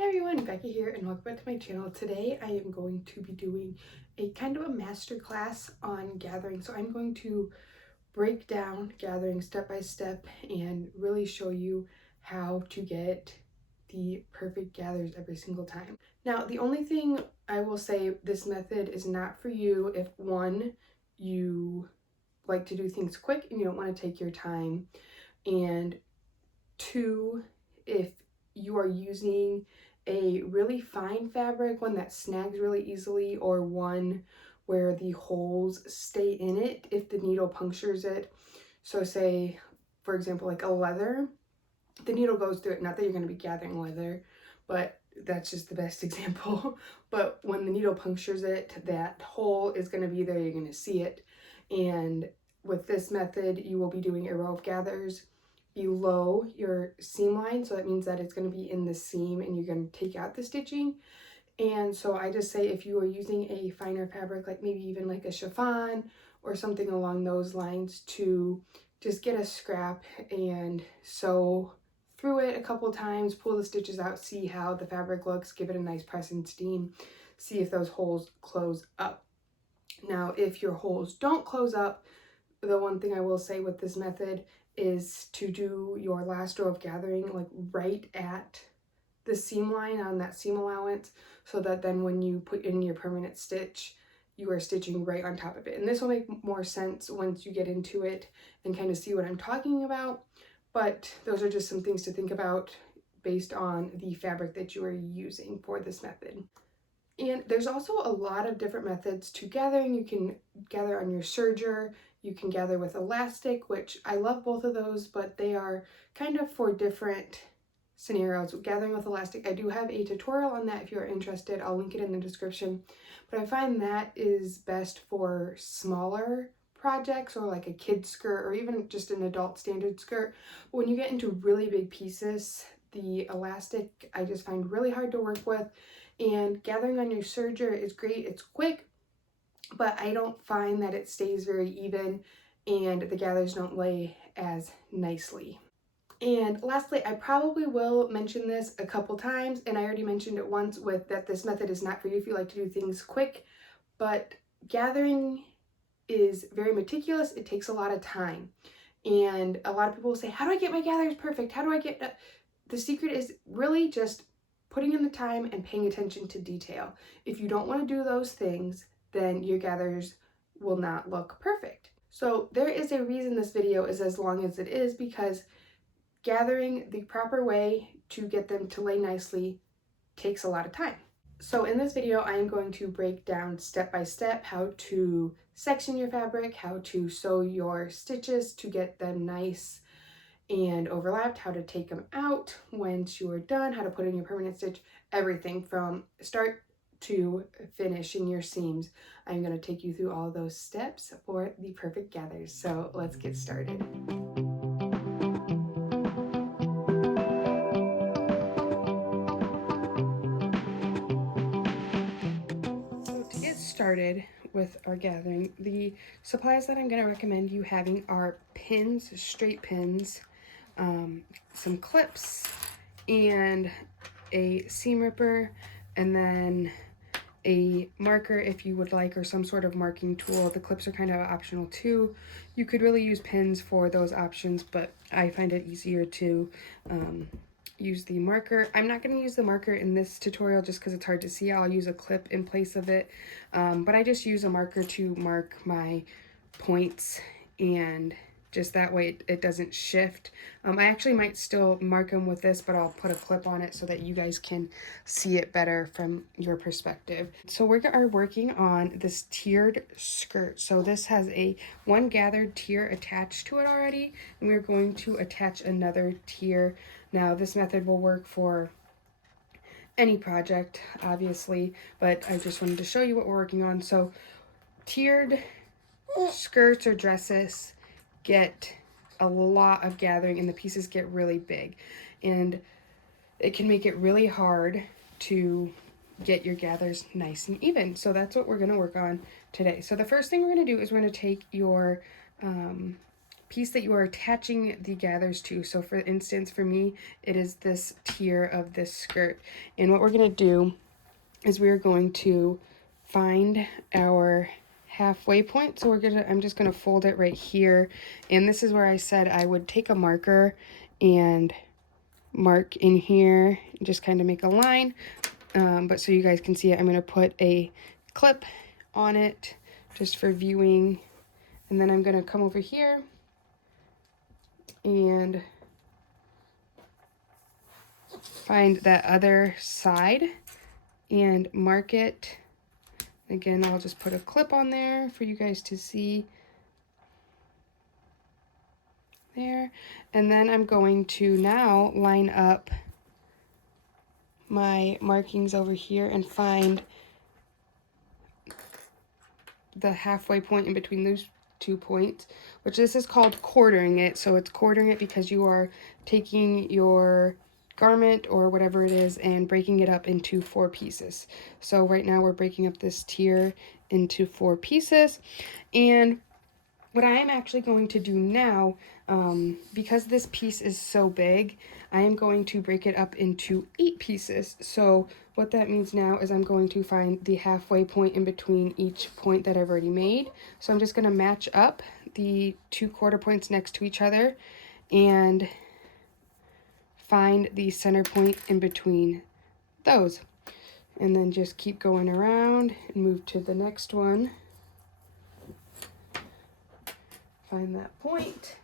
Hi everyone, Becky here and welcome back to my channel. Today I am going to be doing a kind of a master class on gathering. So I'm going to break down gathering step by step and really show you how to get the perfect gathers every single time. Now, the only thing I will say, this method is not for you if one, you like to do things quick and you don't want to take your time, and two, if you are using a really fine fabric, one that snags really easily, or one where the holes stay in it if the needle punctures it. So say, for example, like a leather, the needle goes through it. Not that you're going to be gathering leather, but that's just the best example. But when the needle punctures it, that hole is going to be there. You're going to see it. And with this method, you will be doing a row of gathers below your seam line. So that means that it's going to be in the seam and you're going to take out the stitching. And so I just say, if you are using a finer fabric, like maybe even like a chiffon or something along those lines, to just get a scrap and sew through it a couple times, pull the stitches out, see how the fabric looks, give it a nice press and steam, see if those holes close up. Now, if your holes don't close up, the one thing I will say with this method is to do your last row of gathering like right at the seam line on that seam allowance, so that then when you put in your permanent stitch, you are stitching right on top of it. And this will make more sense once you get into it and kind of see what I'm talking about. But those are just some things to think about based on the fabric that you are using for this method. And there's also a lot of different methods to gathering. You can gather on your serger, you can gather with elastic, which I love both of those, but they are kind of for different scenarios. Gathering with elastic, I do have a tutorial on that if you're interested. I'll link it in the description. But I find that is best for smaller projects, or like a kid's skirt, or even just an adult standard skirt. But when you get into really big pieces, the elastic I just find really hard to work with. And gathering on your serger is great, it's quick, but I don't find that it stays very even and the gathers don't lay as nicely. And lastly, I probably will mention this a couple times, and I already mentioned it once with that this method is not for you if you like to do things quick, but gathering is very meticulous. It takes a lot of time. And a lot of people will say, how do I get my gathers perfect? How do I get... The secret is really just putting in the time and paying attention to detail. If you don't want to do those things, then your gathers will not look perfect. So there is a reason this video is as long as it is, because gathering the proper way to get them to lay nicely takes a lot of time. So in this video, I am going to break down step by step how to section your fabric, how to sew your stitches to get them nice and overlapped, how to take them out once you are done, how to put in your permanent stitch, everything from start to finish in your seams. I'm going to take you through all those steps for the perfect gathers. So let's get started. So to get started with our gathering, the supplies that I'm going to recommend you having are pins, straight pins, some clips, and a seam ripper, and then a marker if you would like, or some sort of marking tool. The clips are kind of optional too. You could really use pins for those options, but I find it easier to use the marker. I'm not going to use the marker in this tutorial just because it's hard to see. I'll use a clip in place of it, but I just use a marker to mark my points, and just that way it doesn't shift. I actually might still mark them with this, but I'll put a clip on it so that you guys can see it better from your perspective. So we are working on this tiered skirt. So this has a one gathered tier attached to it already, and we're going to attach another tier. Now this method will work for any project, obviously, but I just wanted to show you what we're working on. So tiered skirts or dresses get a lot of gathering and the pieces get really big, and it can make it really hard to get your gathers nice and even. So that's what we're going to work on today. So the first thing we're going to do is we're going to take your piece that you are attaching the gathers to. So for instance, for me, it is this tier of this skirt. And what we're gonna do is we're going to find our halfway point. So I'm just gonna fold it right here. And this is where I said I would take a marker and mark in here, just kind of make a line. But so you guys can see it, I'm gonna put a clip on it just for viewing. And then I'm gonna come over here and find that other side and mark it. Again, I'll just put a clip on there for you guys to see. There. And then I'm going to now line up my markings over here and find the halfway point in between those 2 points, which this is called quartering it. So it's quartering it because you are taking your garment or whatever it is and breaking it up into 4 pieces. So right now we're breaking up this tier into 4 pieces. And what I am actually going to do now, because this piece is so big, I am going to break it up into 8 pieces. So what that means now is I'm going to find the halfway point in between each point that I've already made. So I'm just going to match up the 2 quarter points next to each other and find the center point in between those. And then just keep going around and move to the next one. Find that point,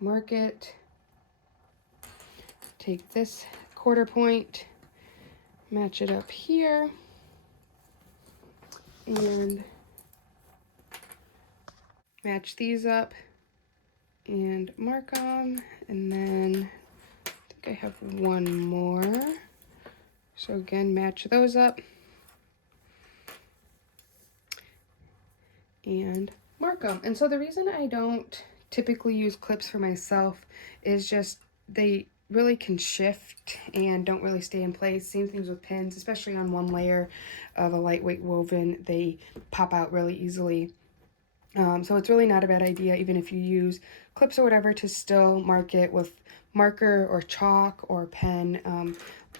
mark it, take this quarter point, match it up here, and match these up and mark them. And then I think I have one more. So again, match those up and mark them. And so the reason I don't typically use clips for myself is just they really can shift and don't really stay in place. Same things with pins, especially on one layer of a lightweight woven, they pop out really easily. So it's really not a bad idea, even if you use clips or whatever, to still mark it with marker or chalk or pen.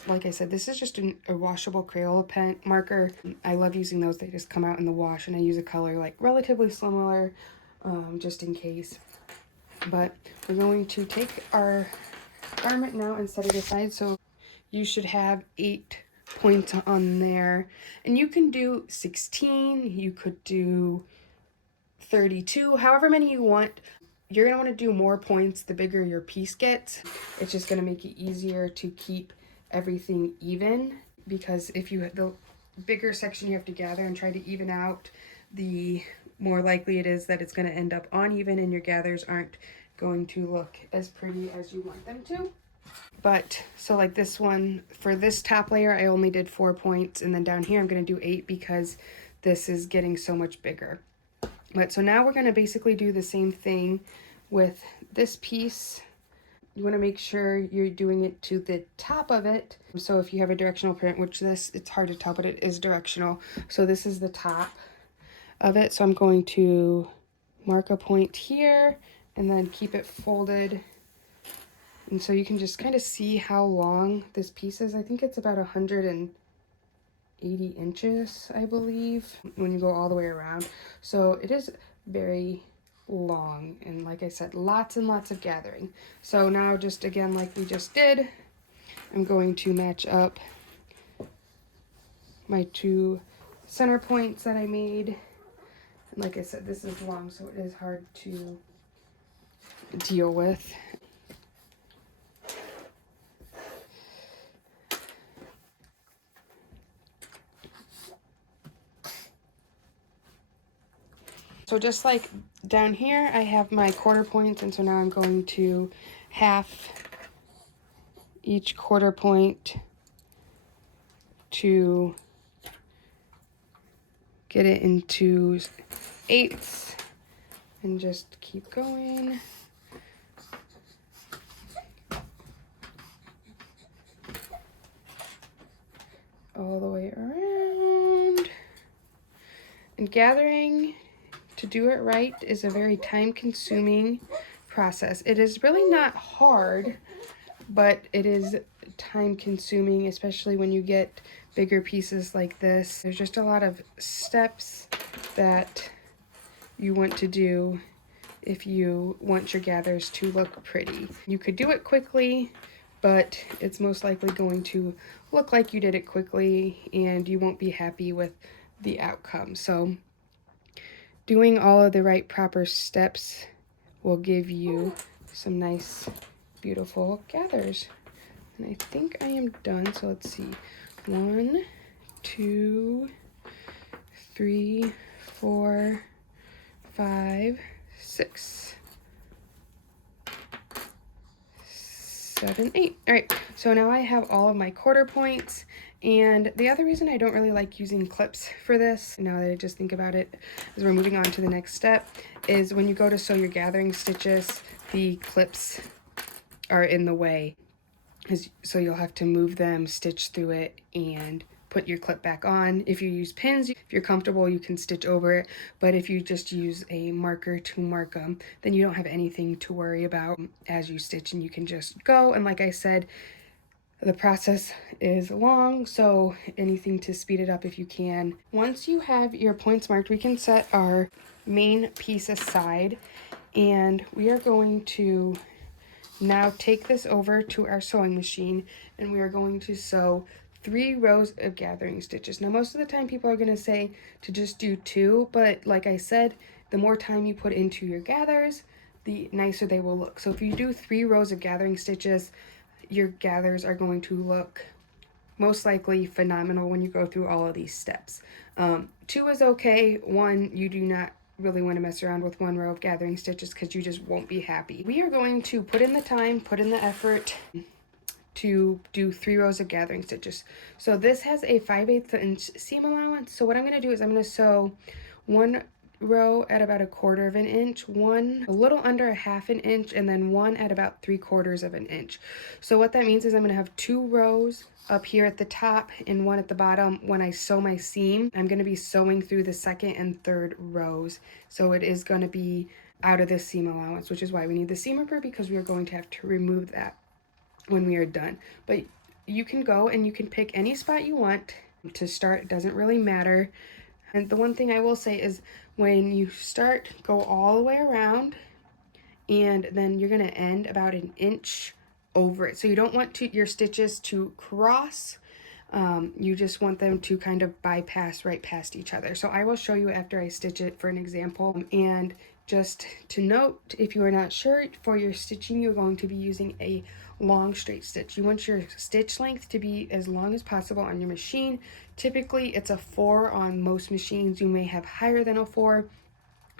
Like I said, this is just a washable Crayola pen marker. I love using those. They just come out in the wash, and I use a color like relatively similar, just in case. But we're going to take our garment now and set it aside. So you should have 8 points on there, and you can do 16, you could do 32, however many you want. You're gonna want to do more points the bigger your piece gets. It's just gonna make it easier to keep everything even, because if you the bigger section you have to gather and try to even out, the more likely it is that it's going to end up uneven and your gathers aren't going to look as pretty as you want them to. But so like this one, for this top layer I only did 4 points, and then down here I'm going to do 8 because this is getting so much bigger. But so now we're going to basically do the same thing with this piece. You want to make sure you're doing it to the top of it. So if you have a directional print, which this, it's hard to tell, but it is directional. So this is the top of it. So I'm going to mark a point here and then keep it folded. And so you can just kind of see how long this piece is. I think it's about 180 inches, I believe, when you go all the way around. So it is very long, and like I said, lots and lots of gathering. So now, just again like we just did, I'm going to match up my 2 center points that I made. And like I said, this is long, so it is hard to deal with. So just like down here, I have my quarter points, and so now I'm going to half each quarter point to get it into 8ths, and just keep going. All the way around. And gathering to do it right is a very time-consuming process. It is really not hard, but it is time-consuming, especially when you get bigger pieces like this. There's just a lot of steps that you want to do if you want your gathers to look pretty. You could do it quickly, but it's most likely going to look like you did it quickly and you won't be happy with the outcome. So doing all of the right proper steps will give you some nice, beautiful gathers. And I think I am done, so let's see. 1, 2, 3, 4, 5, 6, 7, 8. All right, so now I have all of my quarter points. And the other reason I don't really like using clips for this, now that I just think about it, as we're moving on to the next step, is when you go to sew your gathering stitches, the clips are in the way. So you'll have to move them, stitch through it, and put your clip back on. If you use pins, if you're comfortable, you can stitch over it. But if you just use a marker to mark them, then you don't have anything to worry about as you stitch, and you can just go. And like I said, the process is long, so anything to speed it up if you can. Once you have your points marked, we can set our main piece aside, and we are going to now take this over to our sewing machine, and we are going to sew 3 rows of gathering stitches. Now, most of the time people are going to say to just do 2, but like I said, the more time you put into your gathers, the nicer they will look. So if you do 3 rows of gathering stitches, your gathers are going to look most likely phenomenal when you go through all of these steps. 2 is okay. 1, you do not really want to mess around with 1 row of gathering stitches because you just won't be happy. We are going to put in the time, put in the effort to do 3 rows of gathering stitches. So this has a 5/8 inch seam allowance. So what I'm going to do is I'm going to sew 1 row at about 1/4 of an inch, 1 a little under 1/2 an inch, and then 1 at about 3/4 of an inch. So what that means is I'm going to have 2 rows up here at the top and 1 at the bottom. When I sew my seam, I'm going to be sewing through the 2nd and 3rd rows. So it is going to be out of this seam allowance, which is why we need the seam ripper, because we are going to have to remove that when we are done. But you can go and you can pick any spot you want to start. It doesn't really matter. And the one thing I will say is when you start, go all the way around, and then you're going to end about 1 inch over it. So you don't want your stitches to cross. You just want them to kind of bypass right past each other. So I will show you after I stitch it for an example. And just to note, if you are not sure, for your stitching, you're going to be using a long straight stitch. You want your stitch length to be as long as possible on your machine. Typically it's a 4 on most machines. You may have higher than a 4.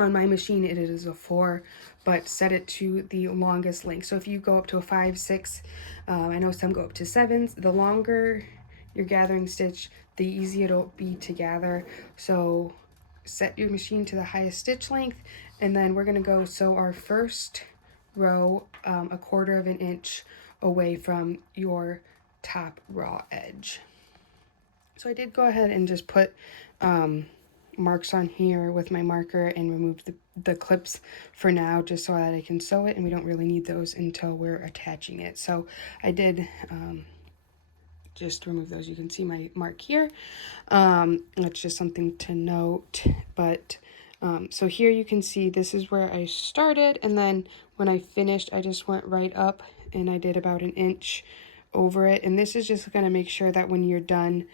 On my machine it is a 4, but set it to the longest length. So if you go up to a 5, 6, I know some go up to 7s. The longer your gathering stitch, the easier it'll be to gather. So set your machine to the highest stitch length, and then we're going to go sew our first row 1/4 of an inch away from your top raw edge. So I did go ahead and just put marks on here with my marker and remove the clips for now, just so that I can sew it, and we don't really need those until we're attaching it. So I did just remove those. You can see my mark here. That's just something to note. But so here you can see this is where I started, and then when I finished I just went right up and I did about 1 inch over it. And this is just going to make sure that when you're done,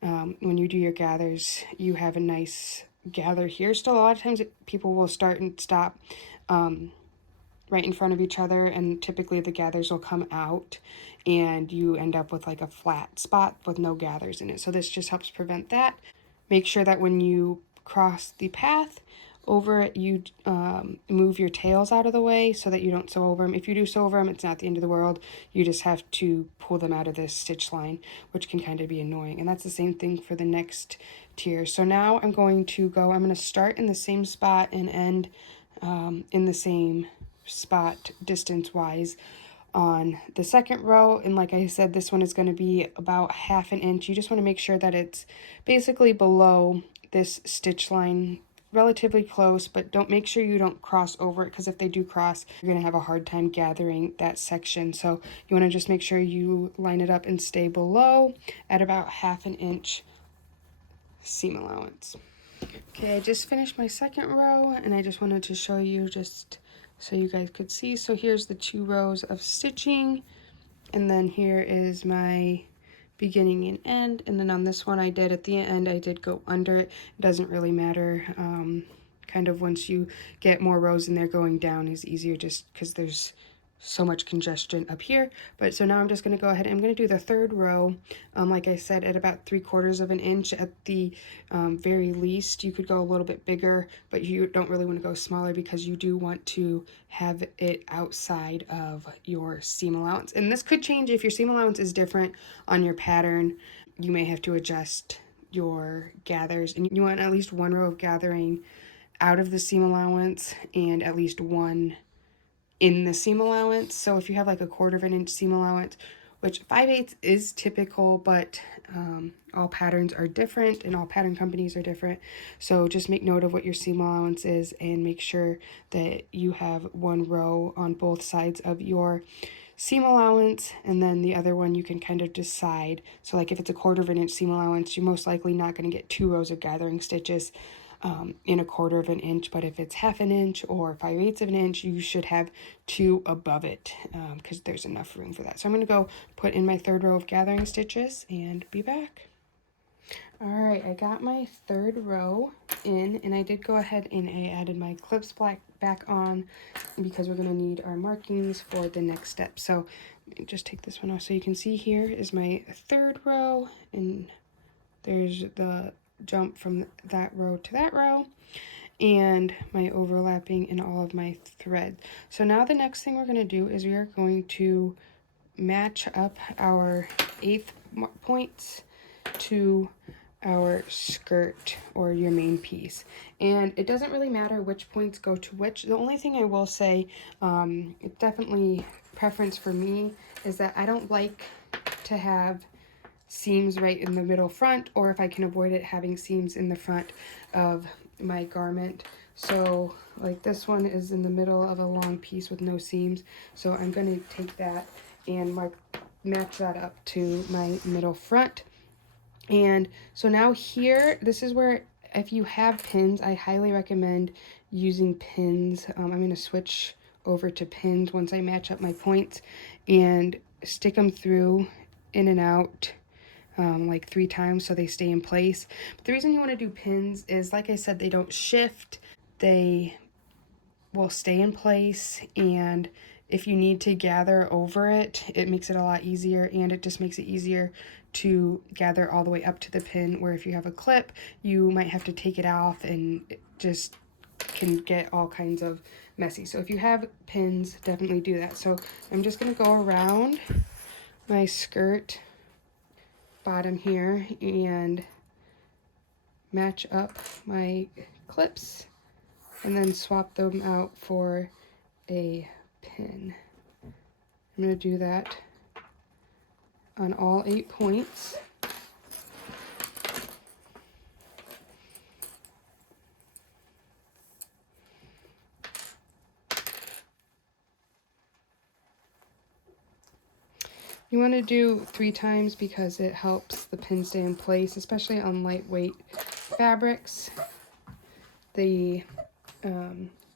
when you do your gathers, you have a nice gather here. Still, a lot of times people will start and stop right in front of each other, and typically the gathers will come out and you end up with like a flat spot with no gathers in it. So this just helps prevent that. Make sure that when you cross the path over it, you move your tails out of the way so that you don't sew over them. If you do sew over them, it's not the end of the world. You just have to pull them out of this stitch line, which can kind of be annoying. And that's the same thing for the next tier. So now I'm going to start in the same spot and end in the same spot distance wise on the 2nd row. And like I said, this one is going to be about 1/2 an inch. You just want to make sure that it's basically below this stitch line relatively close, but make sure you don't cross over it, because if they do cross, you're going to have a hard time gathering that section. So you want to just make sure you line it up and stay below at about 1/2 inch seam allowance. Okay, I just finished my second row, and I just wanted to show you just so you guys could see. So here's the 2 rows of stitching, and then here is my beginning and end. And then on this one I did at the end, I did go under it. It doesn't really matter. Kind of once you get more rows in there, going down is easier just because there's so much congestion up here. But so now I'm just going to go ahead and I'm going to do the third row, like I said, at about 3/4 of an inch at the very least. You could go a little bit bigger, but you don't really want to go smaller because you do want to have it outside of your seam allowance. And this could change if your seam allowance is different on your pattern. You may have to adjust your gathers, and you want at least 1 row of gathering out of the seam allowance and at least 1 in the seam allowance. So if you have like a 1/4 of an inch seam allowance, which 5/8 is typical, but all patterns are different and all pattern companies are different. So just make note of what your seam allowance is and make sure that you have 1 row on both sides of your seam allowance, and then the other one you can kind of decide. So like if it's a 1/4 of an inch seam allowance, you're most likely not going to get 2 rows of gathering stitches in a 1/4 of an inch, but if it's 1/2 an inch or 5/8 of an inch, you should have 2 above it, because there's enough room for that. So I'm going to go put in my 3rd row of gathering stitches and be back. All right, I got my 3rd row in, and I did go ahead and I added my clips back on because we're going to need our markings for the next step. So just take this one off. So you can see here is my 3rd row, and there's the jump from that row to that row and my overlapping in all of my threads. So now the next thing we're going to do is we are going to match up our 1/8 points to our skirt or your main piece. And it doesn't really matter which points go to which. The only thing I will say, it's definitely preference for me, is that I don't like to have seams right in the middle front, or if I can avoid it, having seams in the front of my garment. So like this one is in the middle of a long piece with no seams, so I'm going to take that and match that up to my middle front. And so now here, this is where, if you have pins, I highly recommend using pins. I'm going to switch over to pins once I match up my points and stick them through in and out like 3 times so they stay in place. But the reason you want to do pins is, like I said, they don't shift, they will stay in place, and if you need to gather over it, it makes it a lot easier, and it just makes it easier to gather all the way up to the pin, where if you have a clip, you might have to take it off and it just can get all kinds of messy. So if you have pins, definitely do that. So I'm just going to go around my skirt bottom here and match up my clips and then swap them out for a pin. I'm going to do that on all 8 points. You want to do 3 times because it helps the pin stay in place, especially on lightweight fabrics. The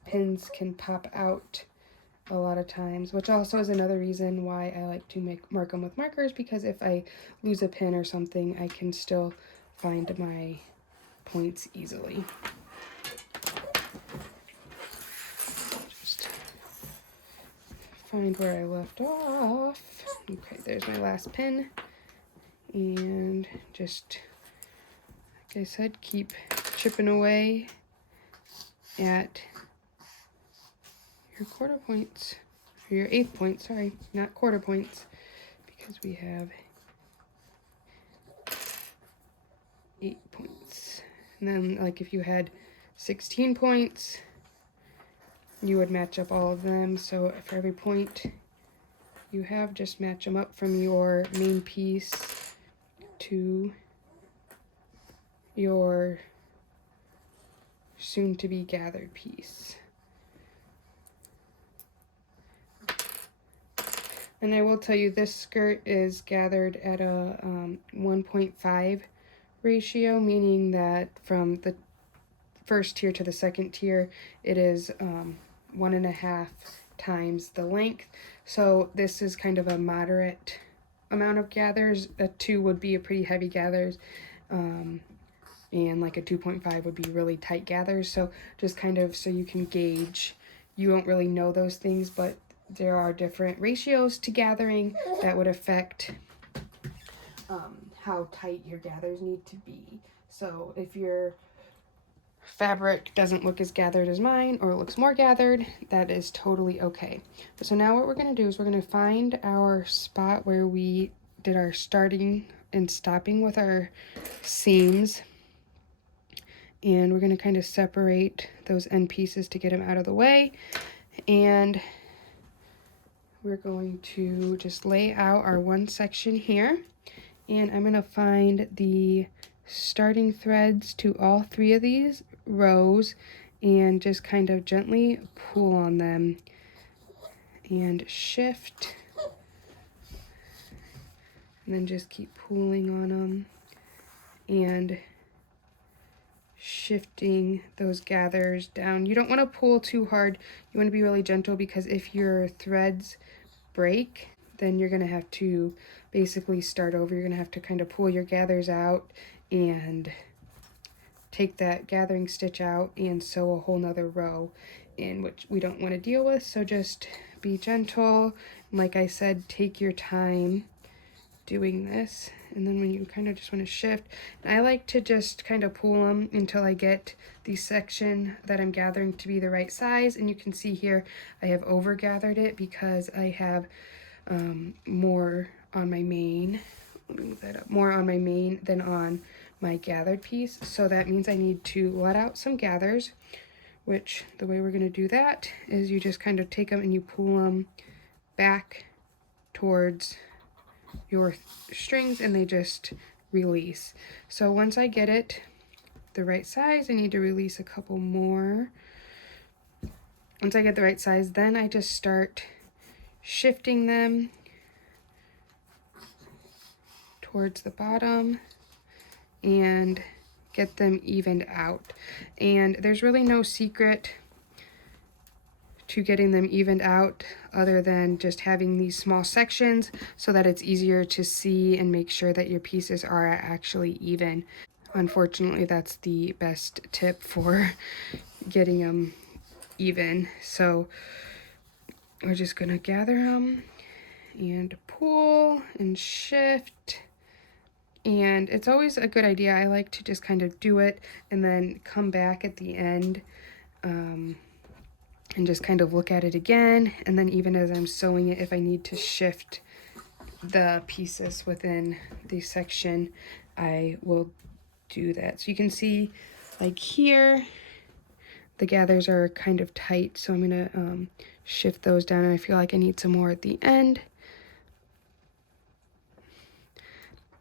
pins can pop out a lot of times, which also is another reason why I like to mark them with markers, because if I lose a pin or something, I can still find my points easily. Just find where I left off. Okay, there's my last pin, and just, like I said, keep chipping away at your 1/4 points, or your 1/8 points, sorry, not 1/4 points, because we have 8 points. And then, like, if you had 16 points, you would match up all of them. So for every point you have, just match them up from your main piece to your soon to be gathered piece. And I will tell you, this skirt is gathered at a 1.5 ratio, meaning that from the first tier to the second tier, it is 1.5 times the length. So this is kind of a moderate amount of gathers. A 2 would be a pretty heavy gathers, and like a 2.5 would be really tight gathers. So just kind of so you can gauge. You won't really know those things, but there are different ratios to gathering that would affect how tight your gathers need to be. So if your fabric doesn't look as gathered as mine, or it looks more gathered, that is totally okay. So now what we're going to do is we're going to find our spot where we did our starting and stopping with our seams, and we're going to kind of separate those end pieces to get them out of the way, and we're going to just lay out our one section here, and I'm going to find the starting threads to all 3 of these rows and just kind of gently pull on them and shift, and then just keep pulling on them and shifting those gathers down. You don't want to pull too hard. You want to be really gentle, because if your threads break, then you're going to have to basically start over. You're going to have to kind of pull your gathers out and take that gathering stitch out and sew a whole nother row in, which we don't want to deal with. So just be gentle. Like I said, take your time doing this, and then when you kind of just want to shift, I like to just kind of pull them until I get the section that I'm gathering to be the right size. And you can see here I have over gathered it because I have more on my main, let me move that up, more on my main than on my gathered piece. So that means I need to let out some gathers, which the way we're going to do that is you just kind of take them and you pull them back towards your strings, and they just release. So once I get it the right size, I need to release a couple more. Once I get the right size, then I just start shifting them towards the bottom and get them evened out. And there's really no secret to getting them evened out other than just having these small sections so that it's easier to see and make sure that your pieces are actually even. Unfortunately, that's the best tip for getting them even. So we're just gonna gather them and pull and shift. And it's always a good idea. I like to just kind of do it and then come back at the end and just kind of look at it again. And then even as I'm sewing it, if I need to shift the pieces within the section, I will do that. So you can see, like here, the gathers are kind of tight, so I'm gonna shift those down, and I feel like I need some more at the end.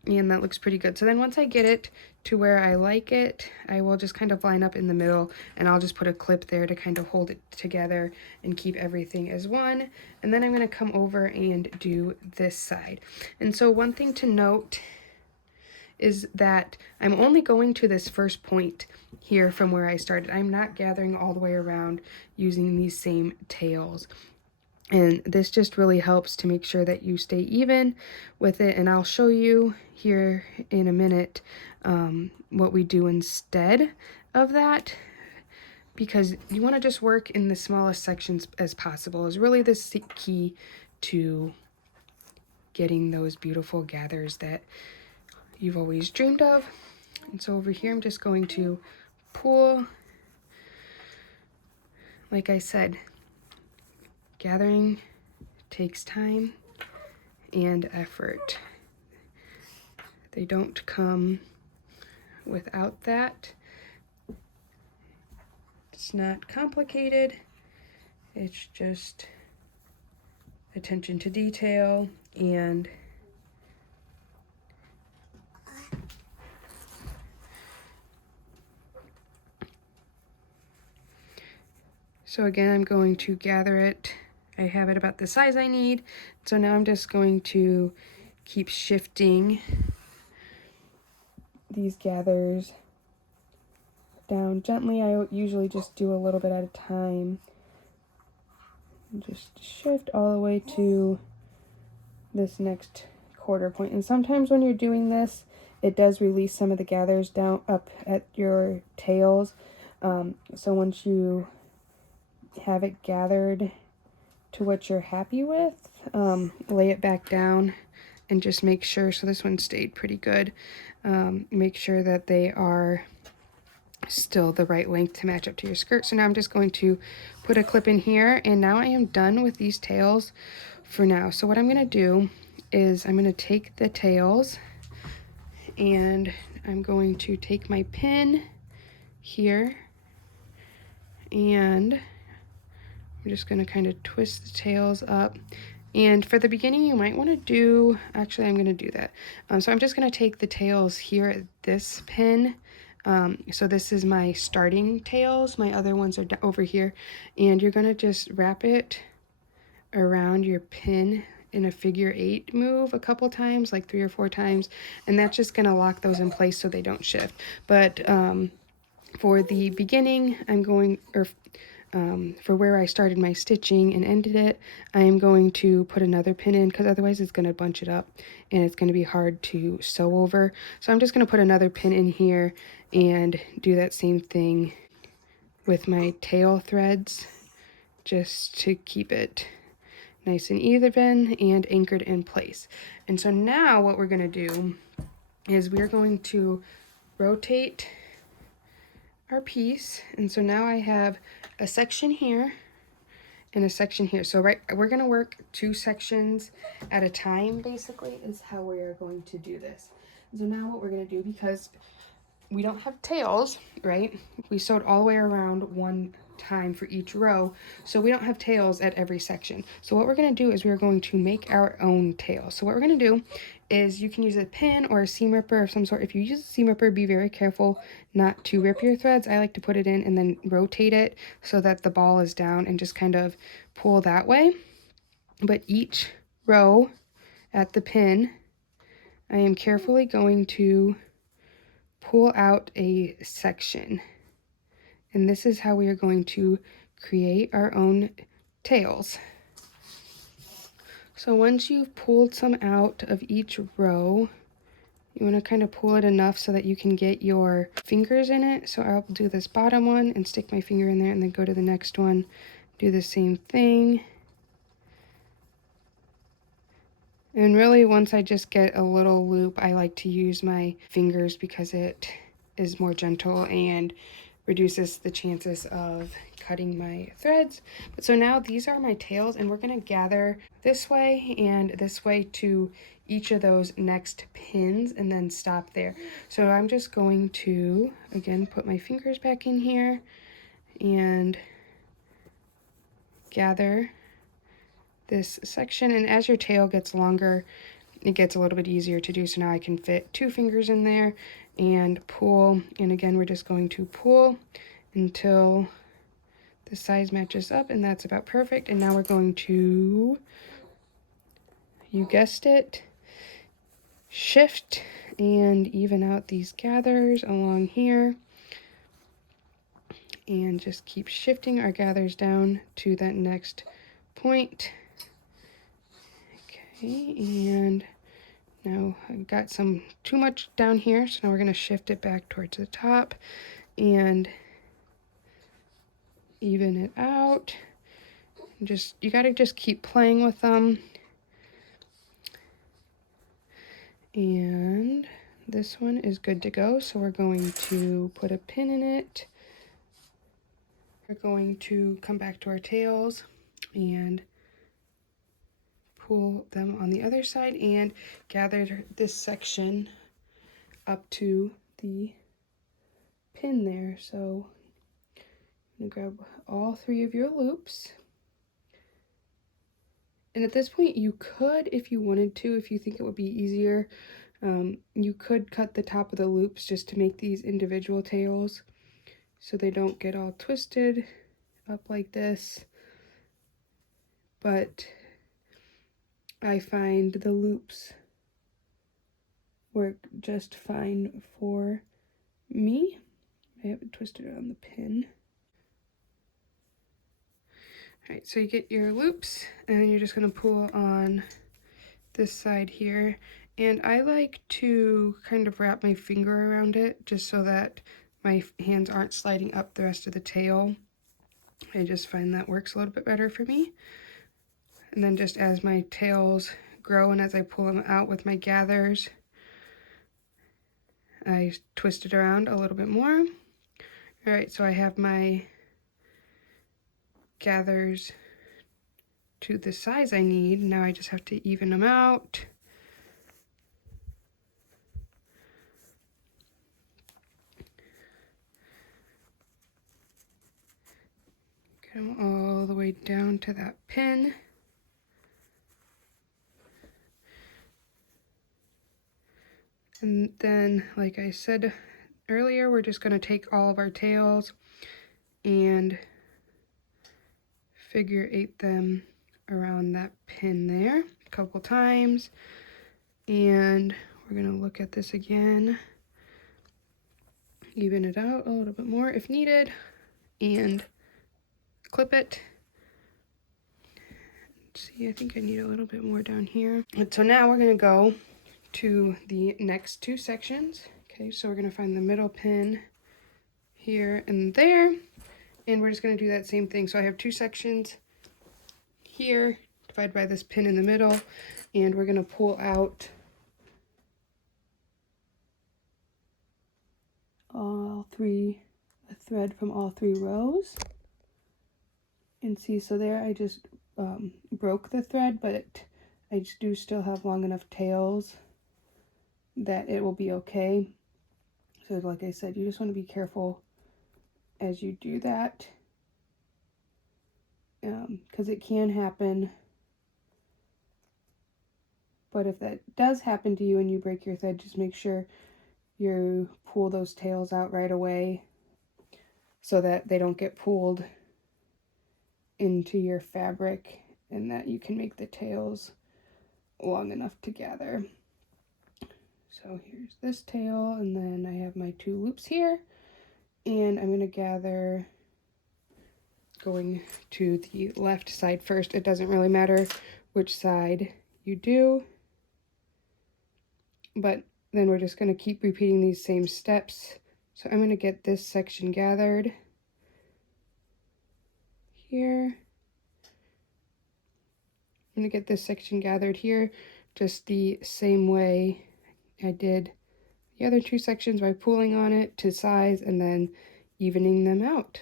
And that looks pretty good. So then once I get it to where I like it, I will just kind of line up in the middle, and I'll just put a clip there to kind of hold it together and keep everything as one. And then I'm going to come over and do this side. And so one thing to note is that I'm only going to this first point here from where I started. I'm not gathering all the way around using these same tails. And this just really helps to make sure that you stay even with it. And I'll show you here in a minute what we do instead of that, because you want to just work in the smallest sections as possible is really the key to getting those beautiful gathers that you've always dreamed of. And so over here, I'm just going to pull. Like I said, gathering takes time and effort. They don't come without that. It's not complicated. It's just attention to detail and So again, I'm going to gather it. I have it about the size I need. So now I'm just going to keep shifting these gathers down gently. I usually just do a little bit at a time. And just shift all the way to this next quarter point. And sometimes when you're doing this, it does release some of the gathers down up at your tails. So once you have it gathered to what you're happy with, lay it back down and just make sure, so this one stayed pretty good, make sure that they are still the right length to match up to your skirt. So now I'm just going to put a clip in here, and now I am done with these tails for now. So what I'm going to do is I'm going to take the tails and I'm going to take my pin here, and I'm just going to kind of twist the tails up. And for the beginning, you might want to do, actually I'm going to do that. So I'm just going to take the tails here at this pin. So this is my starting tails. My other ones are over here. And you're going to just wrap it around your pin in a figure 8 move a couple times, like 3 or 4 times. And that's just going to lock those in place so they don't shift. But for the beginning, I'm going, for where I started my stitching and ended it, I am going to put another pin in, because otherwise it's going to bunch it up and it's going to be hard to sew over. So I'm just going to put another pin in here and do that same thing with my tail threads, just to keep it nice and even and anchored in place. And so now what we're going to do is we're going to rotate our piece. And so now I have a section here and a section here. So we're going to work 2 sections at a time, basically, is how we are going to do this. So now what we're going to do, because we don't have tails, right? We sewed all the way around one time for each row, so we don't have tails at every section. So what we're going to do is we're going to make our own tail. So what we're going to do is, you can use a pin or a seam ripper of some sort. If you use a seam ripper, be very careful not to rip your threads. I like to put it in and then rotate it so that the ball is down and just kind of pull that way. But each row at the pin, I am carefully going to pull out a section. And this is how we are going to create our own tails. So once you've pulled some out of each row, you want to kind of pull it enough so that you can get your fingers in it. So I'll do this bottom one and stick my finger in there, and then go to the next one, do the same thing. And really, once I just get a little loop, I like to use my fingers because it is more gentle and reduces the chances of cutting my threads. But so now these are my tails, and we're going to gather this way and this way to each of those next pins and then stop there. So I'm just going to, again, put my fingers back in here and gather this section. And as your tail gets longer, it gets a little bit easier to do. So now I can fit 2 fingers in there and pull. And again, we're just going to pull until the size matches up, and that's about perfect. And now we're going to, you guessed it, shift and even out these gathers along here, and just keep shifting our gathers down to that next point. Okay, and now I've got some too much down here, so now we're going to shift it back towards the top and even it out. Just, you got to just keep playing with them. And this one is good to go, so we're going to put a pin in it. We're going to come back to our tails and pull them on the other side and gather this section up to the pin there. So I'm gonna grab all 3 of your loops. And at this point, you could, if you wanted to, if you think it would be easier, you could cut the top of the loops just to make these individual tails so they don't get all twisted up like this, but I find the loops work just fine for me. I have it twisted around the pin. Alright, so you get your loops, and then you're just going to pull on this side here. And I like to kind of wrap my finger around it, just so that my hands aren't sliding up the rest of the tail. I just find that works a little bit better for me. And then just as my tails grow and as I pull them out with my gathers, I twist it around a little bit more. Alright, so I have my gathers to the size I need. Now I just have to even them out. Get them all the way down to that pin. And then, like I said earlier, we're just going to take all of our tails and figure eight them around that pin there a couple times. And we're going to look at this again, even it out a little bit more if needed, and clip it. Let's see, I think I need a little bit more down here. And so now we're going to go to the next two sections. Okay, so we're going to find the middle pin here and there, and we're just going to do that same thing. So I have two sections here divided by this pin in the middle, and we're going to pull out a thread from all three rows. And see, so there I just broke the thread, but I do still have long enough tails that it will be okay. So like I said, you just want to be careful as you do that, because it can happen. But if that does happen to you and you break your thread, just make sure you pull those tails out right away so that they don't get pulled into your fabric, and that you can make the tails long enough to gather. So here's this tail, and then I have my two loops here, and I'm going to gather going to the left side first. It doesn't really matter which side you do, but then we're just going to keep repeating these same steps. So I'm going to get this section gathered here. I'm going to get this section gathered here just the same way I did the other two sections, by pulling on it to size and then evening them out.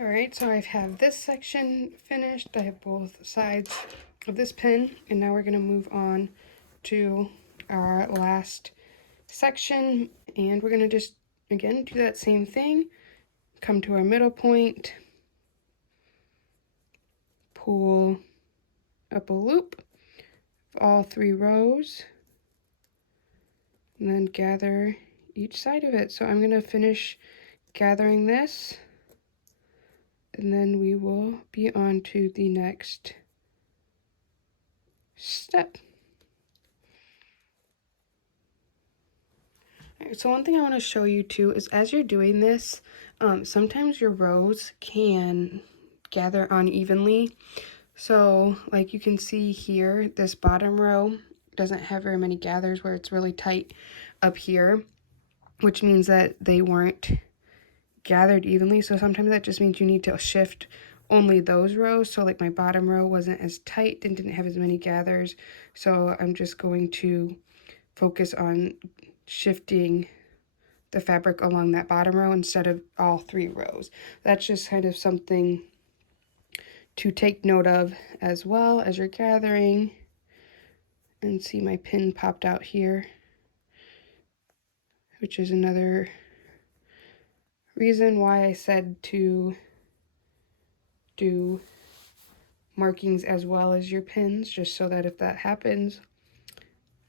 Alright, so I have this section finished. I have both sides of this pin, and now we're going to move on to our last section, and we're going to just, again, do that same thing. Come to our middle point, pull up a loop of all three rows, and then gather each side of it. So I'm going to finish gathering this, and then we will be on to the next step. All right, so one thing I want to show you too is as you're doing this, sometimes your rows can gather unevenly. So like you can see here, this bottom row doesn't have very many gathers where it's really tight up here, which means that they weren't gathered evenly. So sometimes that just means you need to shift only those rows. So like my bottom row wasn't as tight and didn't have as many gathers. So I'm just going to focus on shifting the fabric along that bottom row instead of all 3 rows. That's just kind of something to take note of as well as you're gathering. And see, my pin popped out here, which is another reason why I said to do markings as well as your pins, just so that if that happens,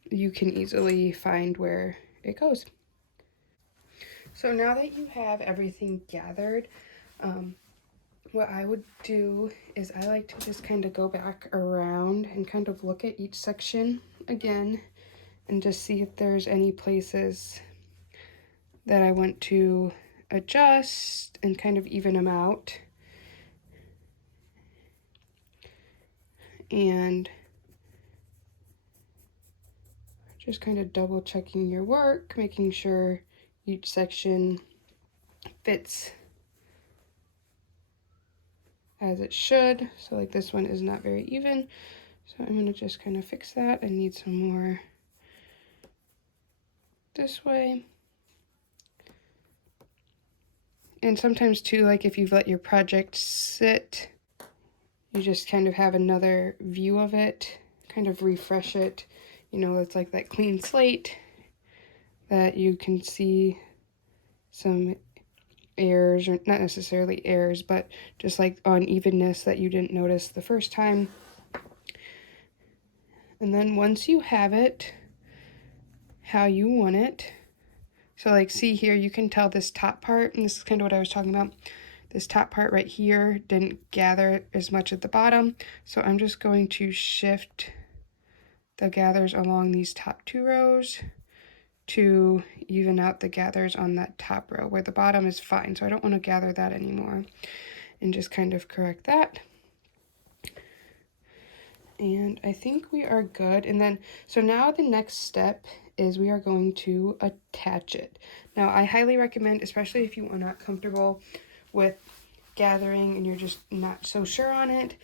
you can easily find where it goes. So now that you have everything gathered, what I would do is I like to just kind of go back around and kind of look at each section again and just see if there's any places that I want to adjust and kind of even them out. And just kind of double checking your work, making sure each section fits as it should. So like this one is not very even, so I'm going to just kind of fix that. I need some more this way. And sometimes too, like if you've let your project sit, you just kind of have another view of it, kind of refresh it. You know, it's like that clean slate that you can see some errors, or not necessarily errors, but just like unevenness that you didn't notice the first time. And then once you have it how you want it, so like see here, you can tell this top part, and this is kind of what I was talking about, this top part right here didn't gather as much at the bottom. So I'm just going to shift the gathers along these top 2 rows to even out the gathers on that top row where the bottom is fine. So I don't want to gather that anymore, and just kind of correct that. And I think we are good. And then, so now the next step is we are going to attach it. Now, I highly recommend, especially if you are not comfortable with gathering and you're just not so sure on it,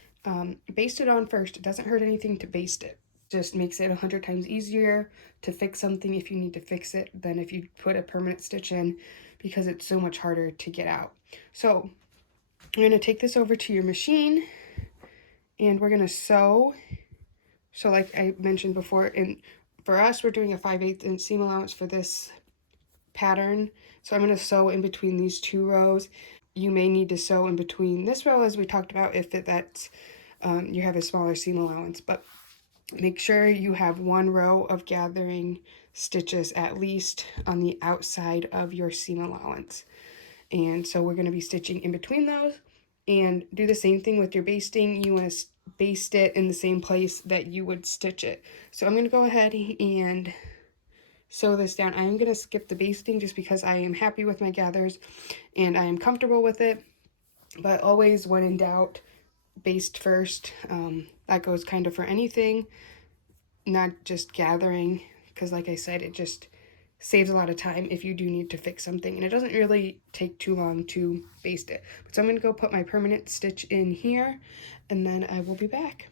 baste it on first. It doesn't hurt anything to baste it. Just makes it 100 times easier to fix something if you need to fix it than if you put a permanent stitch in, because it's so much harder to get out. So I'm going to take this over to your machine and we're going to sew. So like I mentioned before, and for us, we're doing a 5/8 inch seam allowance for this pattern. So I'm going to sew in between these 2 rows. You may need to sew in between this row, as we talked about, if that's you have a smaller seam allowance, but make sure you have 1 row of gathering stitches at least on the outside of your seam allowance. And so we're going to be stitching in between those, and do the same thing with your basting. You want to baste it in the same place that you would stitch it. So I'm going to go ahead and sew this down. I am going to skip the basting just because I am happy with my gathers and I am comfortable with it, but always when in doubt, baste first. That goes kind of for anything, not just gathering, because like I said, it just saves a lot of time if you do need to fix something, and it doesn't really take too long to baste it. But so I'm going to go put my permanent stitch in here, and then I will be back.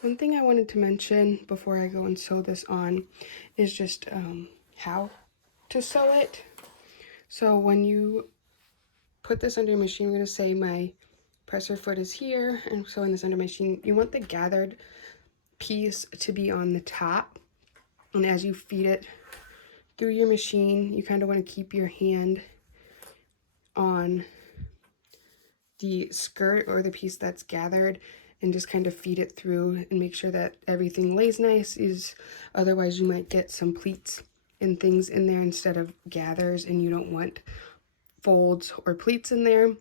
One thing I wanted to mention before I go and sew this on is just how to sew it. So when you put this under your machine, we're going to say my presser foot is here, and sewing this under my machine, you want the gathered piece to be on the top, and as you feed it through your machine, you kind of want to keep your hand on the skirt or the piece that's gathered and just kind of feed it through and make sure that everything lays nice, otherwise you might get some pleats and things in there instead of gathers, and you don't want folds or pleats in there,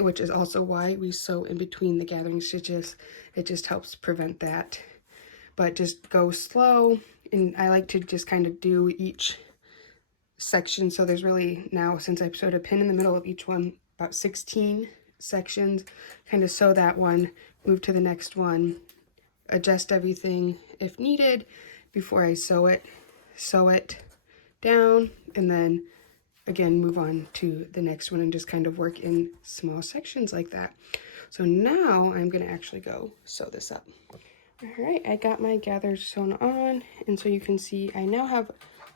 which is also why we sew in between the gathering stitches. It just helps prevent that. But just go slow, and I like to just kind of do each section. So there's really, now since I've sewed a pin in the middle of each one, about 16 sections, kind of sew that one, move to the next one, adjust everything if needed before I sew it down, and then again move on to the next one and just kind of work in small sections like that. So now I'm going to actually go sew this up. All right, I got my gathers sewn on, and so you can see I now have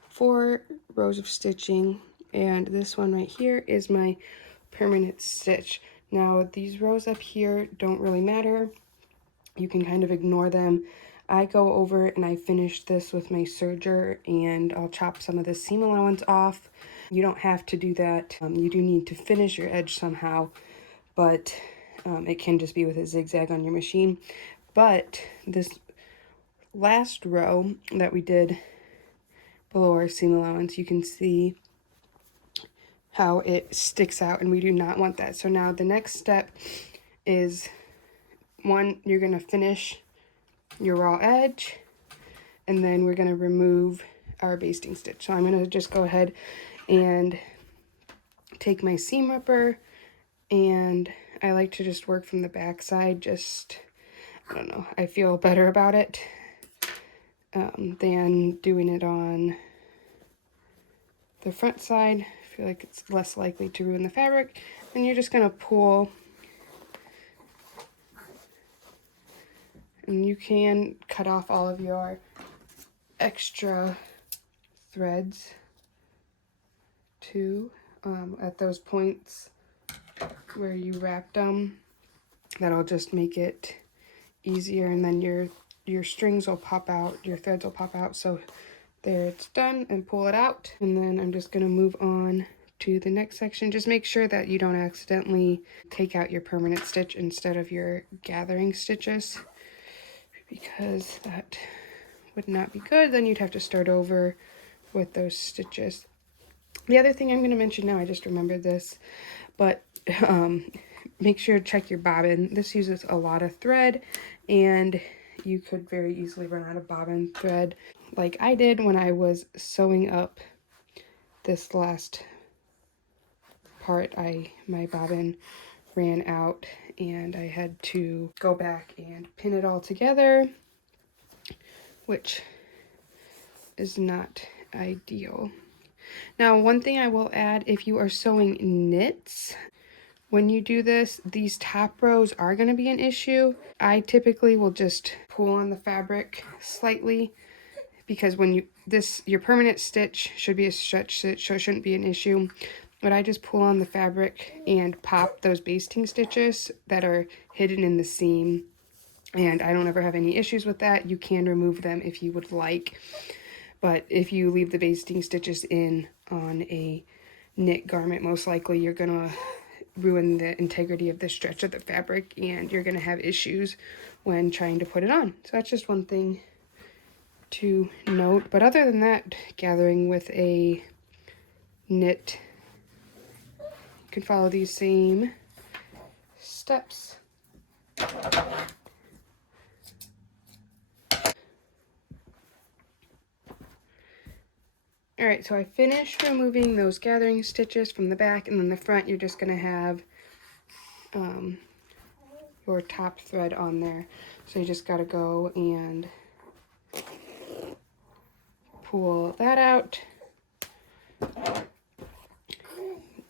4 rows of stitching, and this one right here is my permanent stitch. Now these rows up here don't really matter. You can kind of ignore them. I go over and I finish this with my serger, and I'll chop some of the seam allowance off. You don't have to do that. You do need to finish your edge somehow, but it can just be with a zigzag on your machine. But this last row that we did below our seam allowance, you can see how it sticks out, and we do not want that. So now the next step is, one, you're going to finish your raw edge, and then we're going to remove our basting stitch. So I'm going to just go ahead and take my seam ripper, and I like to just work from the back side. Just, I don't know, I feel better about it than doing it on the front side. I feel like it's less likely to ruin the fabric. And you're just going to pull, and you can cut off all of your extra threads too at those points where you wrapped them. That'll just make it easier, and then your strings will pop out, your threads will pop out. So there, it's done, and pull it out. And then I'm just going to move on to the next section. Just make sure that you don't accidentally take out your permanent stitch instead of your gathering stitches, because that would not be good. Then you'd have to start over with those stitches. The other thing I'm going to mention now, I just remembered this, but make sure to check your bobbin. This uses a lot of thread, and you could very easily run out of bobbin thread, like I did when I was sewing up this last part. My bobbin ran out, and I had to go back and pin it all together, which is not ideal. Now, one thing I will add, if you are sewing knits, when you do this, these top rows are going to be an issue. I typically will just pull on the fabric slightly, because when your permanent stitch should be a stretch stitch, so it shouldn't be an issue. But I just pull on the fabric and pop those basting stitches that are hidden in the seam, and I don't ever have any issues with that. You can remove them if you would like, but if you leave the basting stitches in on a knit garment, most likely you're gonna ruin the integrity of the stretch of the fabric, and you're gonna have issues when trying to put it on. So that's just one thing to note. But other than that, gathering with a knit, you can follow these same steps. Alright, so I finished removing those gathering stitches from the back, and then the front you're just going to have your top thread on there. So you just got to go and pull that out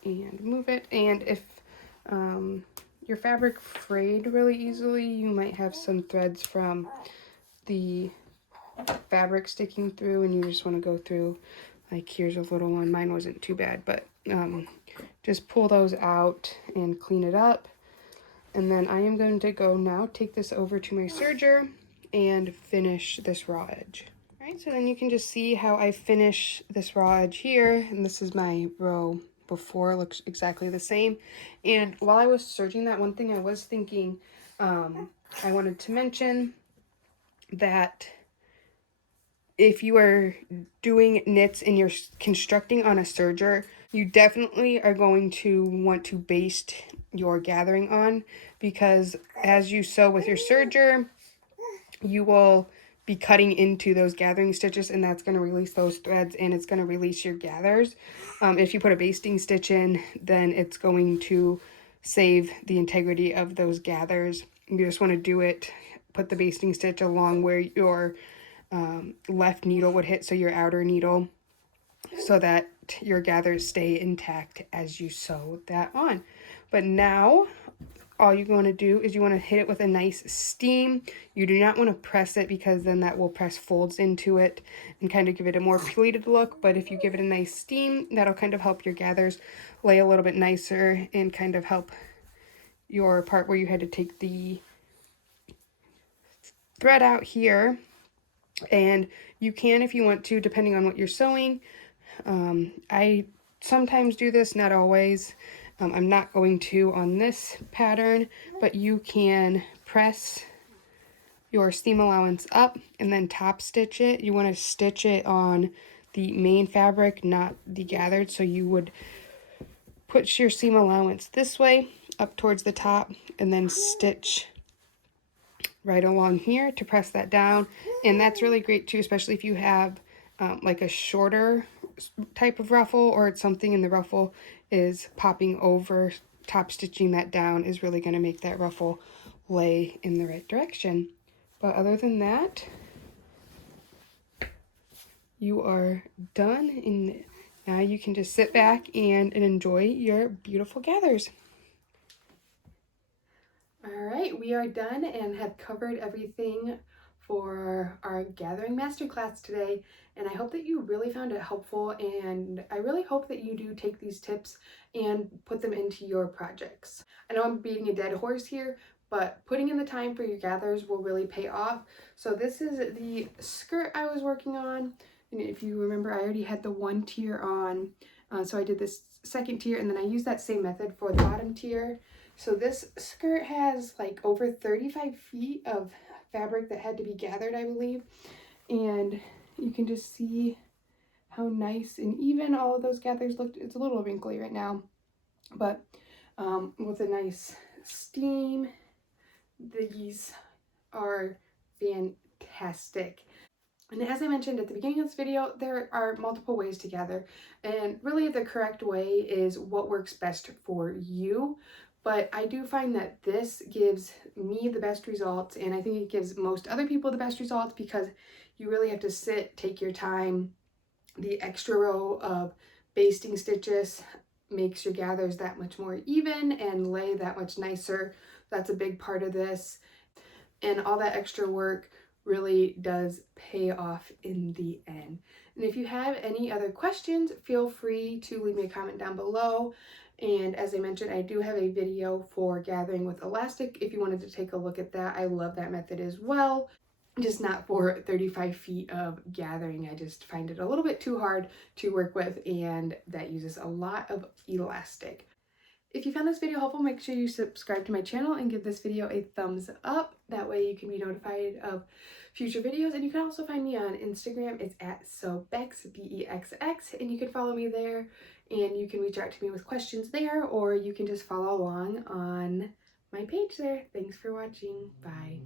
and move it. And if your fabric frayed really easily, you might have some threads from the fabric sticking through, and you just want to go through. Like, here's a little one. Mine wasn't too bad, but just pull those out and clean it up. And then I am going to go now take this over to my serger and finish this raw edge. All right, so then you can just see how I finish this raw edge here, and this is my row before. It looks exactly the same. And while I was serging that, one thing I was thinking, I wanted to mention that if you are doing knits and you're constructing on a serger, you definitely are going to want to baste your gathering on, because as you sew with your serger, you will be cutting into those gathering stitches, and that's going to release those threads, and it's going to release your gathers. If you put a basting stitch in, then it's going to save the integrity of those gathers. You just want to do it, put the basting stitch along where your left needle would hit, so your outer needle, so that your gathers stay intact as you sew that on. But now all you're going to do is you want to hit it with a nice steam. You do not want to press it, because then that will press folds into it and kind of give it a more pleated look. But if you give it a nice steam, that'll kind of help your gathers lay a little bit nicer and kind of help your part where you had to take the thread out here. And you can, if you want to, depending on what you're sewing. I sometimes do this, not always. I'm not going to on this pattern, but you can press your seam allowance up and then top stitch it. You want to stitch it on the main fabric, not the gathered. So you would put your seam allowance this way up towards the top and then stitch right along here to press that down. And that's really great too, especially if you have like a shorter type of ruffle, or it's something in the ruffle is popping over. Top stitching that down is really going to make that ruffle lay in the right direction. But other than that, you are done, and now you can just sit back and enjoy your beautiful gathers. All right, we are done and have covered everything for our gathering masterclass today, and I hope that you really found it helpful, and I really hope that you do take these tips and put them into your projects. I know I'm beating a dead horse here, but putting in the time for your gathers will really pay off. So this is the skirt I was working on, and if you remember, I already had the one tier on, so I did this second tier, and then I used that same method for the bottom tier. So this skirt has like over 35 feet of fabric that had to be gathered, I believe. And you can just see how nice and even all of those gathers looked. It's a little wrinkly right now, but with a nice steam, these are fantastic. And as I mentioned at the beginning of this video, there are multiple ways to gather, and really the correct way is what works best for you. But I do find that this gives me the best results, and I think it gives most other people the best results, because you really have to sit, take your time. The extra row of basting stitches makes your gathers that much more even and lay that much nicer. That's a big part of this. And all that extra work really does pay off in the end. And if you have any other questions, feel free to leave me a comment down below. And as I mentioned, I do have a video for gathering with elastic if you wanted to take a look at that. I love that method as well, just not for 35 feet of gathering. I just find it a little bit too hard to work with, and that uses a lot of elastic. If you found this video helpful, make sure you subscribe to my channel and give this video a thumbs up. That way you can be notified of future videos. And you can also find me on Instagram. It's at Sewbex, B-E-X-X, and you can follow me there, and you can reach out to me with questions there, or you can just follow along on my page there. Thanks for watching. Bye.